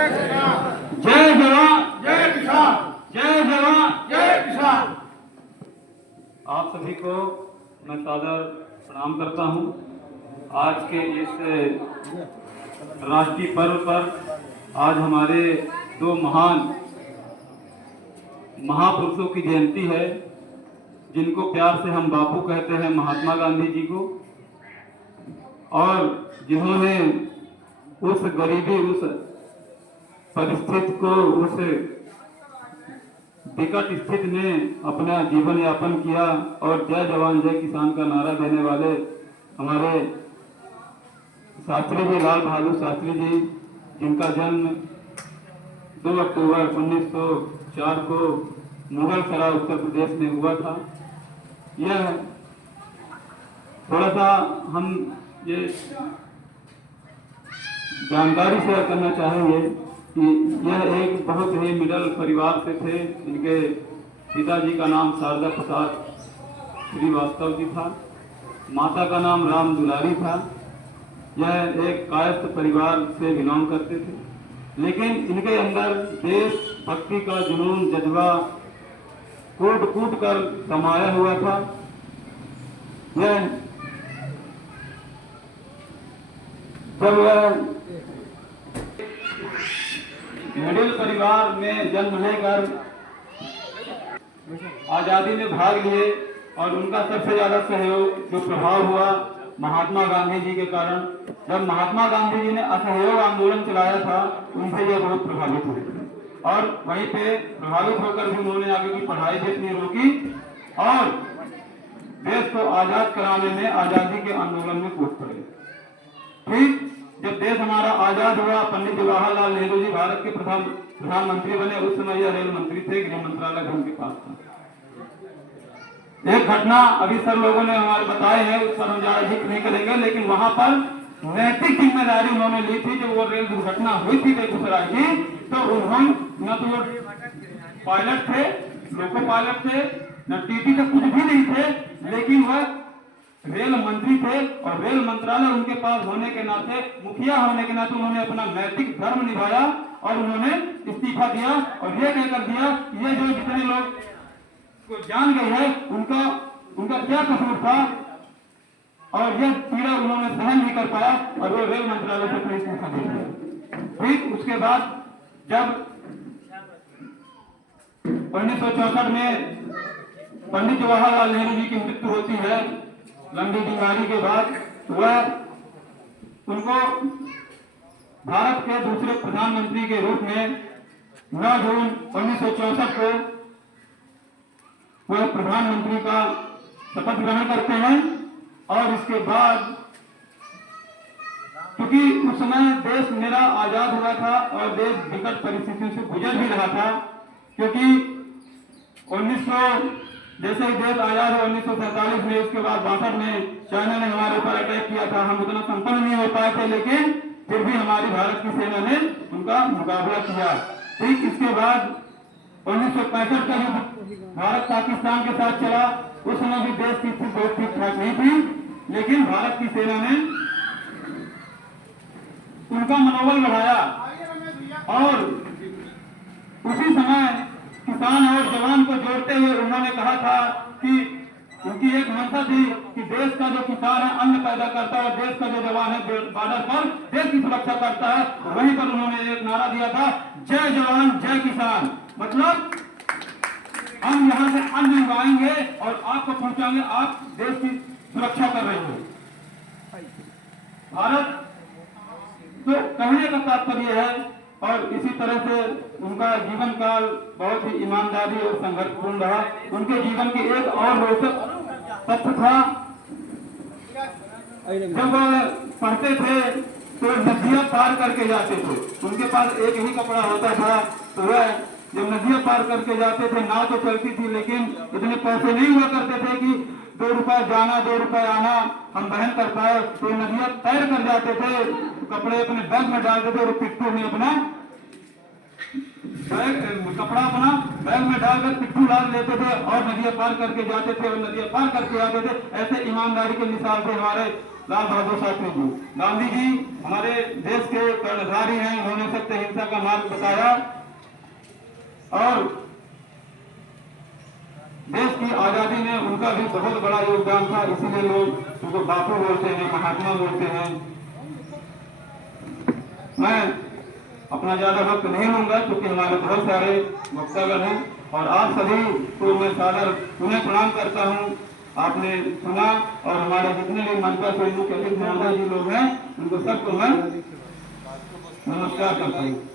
जय जवान जय किसान, जय जवान जय किसान। आप सभी को मैं सादर प्रणाम करता हूं। आज के इस राष्ट्रीय पर्व पर आज हमारे दो महान महापुरुषों की जयंती है, जिनको प्यार से हम बापू कहते हैं, महात्मा गांधी जी को, और जिन्होंने उस गरीबी, उस परिस्थिति को, उस विकट स्थिति में अपना जीवन यापन किया और जय जवान जय किसान का नारा देने वाले हमारे शास्त्री जी, लाल बहादुर शास्त्री जी, जिनका जन्म 2 अक्टूबर 1904 को मुगल सराय उत्तर प्रदेश में हुआ था। यह थोड़ा सा हम ये जानकारी शेयर करना चाहेंगे कि यह एक बहुत ही मिडिल परिवार से थे। इनके पिताजी का नाम शारदा प्रसाद श्रीवास्तव जी था, माता का नाम राम दुलारी था। यह एक कायस्थ परिवार से बिलोंग करते थे, लेकिन इनके अंदर देशभक्ति का जुनून, जज्बा कूट कूट कर समाया हुआ था। यह जब मिडिल परिवार में जन्म लेकर आजादी में भाग लिए और उनका सबसे ज्यादा सहयोग जो प्रभाव हुआ महात्मा गांधी जी के कारण। जब महात्मा गांधी जी ने असहयोग आंदोलन चलाया था, उनसे ये बहुत प्रभावित हुए और वहीं पे प्रभावित होकर भी उन्होंने आगे की पढ़ाई भी अपनी रोकी और देश को आजाद कराने में आजादी के आंदोलन में कूद पड़े। ठीक जब देश हमारा आजाद हुआ, पंडित जवाहरलाल नेहरू जी भारत के प्रधानमंत्री बने। उस समय यह रेल मंत्री थे, गृह मंत्रालय भी उनके पास था। एक घटना अभी सर लोगों ने हमारे बताए हैं, उस पर हम ज्यादा जिक्र नहीं करेंगे, लेकिन वहां पर नैतिक जिम्मेदारी उन्होंने ली थी। जब वो रेल दुर्घटना हुई थी बेगूसराय की, तो उन्होंने न तो वो पायलट थे, लोको पायलट थे, न टीटी थे, कुछ भी नहीं थे, लेकिन वह रेल मंत्री थे और रेल मंत्रालय उनके पास होने के नाते, मुखिया होने के नाते उन्होंने अपना नैतिक धर्म निभाया और उन्होंने इस्तीफा दिया और ये कहकर दिया ये जो जितने लोग को जान गए हैं उनका क्या कसूर था, और यह पीड़ा उन्होंने सहन नहीं कर पाया और वो रेल मंत्रालय से अपना इस्तीफा दे दिया। ठीक उसके बाद जब 1964 में पंडित जवाहरलाल नेहरू जी की मृत्यु होती है लंबी बीमारी के बाद, वह उनको भारत के दूसरे प्रधानमंत्री के रूप में 9 जून 1964 को वह प्रधानमंत्री का शपथ ग्रहण करते हैं। और इसके बाद क्योंकि उस समय देश मेरा आजाद हुआ था और देश विकट परिस्थितियों से गुजर भी रहा था, क्योंकि 1900 जैसे ही देश आजाद हुआ 1947 में, उसके बाद 62 में चाइना ने हमारे ऊपर अटैक किया था। हम उतना संपन्न नहीं हो पाए थे, लेकिन फिर भी हमारी भारत की सेना ने उनका मुकाबला किया। ठीक इसके बाद 1965 का युद्ध भारत पाकिस्तान के साथ चला। उस समय भी देश की स्थिति बहुत ठीक ठाक नहीं थी, लेकिन भारत की सेना ने उनका मनोबल बढ़ाया और उसी समय किसान और जवान को जोड़ते हुए उन्होंने कहा था कि उनकी एक मंशा थी कि देश का जो किसान है अन्न पैदा करता है और देश का जो जवान है बॉर्डर पर देश की सुरक्षा करता है। वहीं पर उन्होंने एक नारा दिया था, जय जवान जय किसान। मतलब हम यहाँ से अन्न मंगवाएंगे और आपको पहुंचाएंगे, आप देश की सुरक्षा कर रहे हो। भारत तो कहने का तात्पर्य है। और इसी तरह से उनका जीवन काल बहुत ही ईमानदारी और संघर्षपूर्ण रहा। उनके जीवन की एक और रोचक तथ्य था, जब पढ़ते थे तो नदियां पार करके जाते थे। उनके पास एक ही कपड़ा होता था, तो वह जब नदियां पार करके जाते थे, नाव तो चलती थी लेकिन इतने पैसे नहीं हुआ करते थे कि 2 रुपए जाना 2 रुपए आना हम वहन कर पाए। तो नदियां तैर कर जाते थे, कपड़े अपने बैग में डालते थे और पिट्ठू में अपना कपड़ा अपना बैग में डालकर पिट्ठू डाल लेते थे और नदियां पार करके जाते थे और नदियां पार करके आते थे। ऐसे ईमानदारी के मिसाल से हमारे लाल बहादुर शास्त्री जी। गांधी जी हमारे देश के कर्णधारी हैं, उन्होंने सत्य हिंसा का मार्ग बताया और देश की आजादी में उनका भी बहुत बड़ा योगदान था, इसीलिए लोग उनको बापू बोलते हैं, महात्मा बोलते हैं। मैं अपना ज्यादा वक्त नहीं लूंगा क्योंकि हमारे बहुत सारे वक्तागण हैं और आप सभी को मैं सादर उन्हें प्रणाम करता हूँ। आपने सुना और हमारे जितने भी मनपा से जी लोग हैं उनको सबको मैं नमस्कार करता हूँ।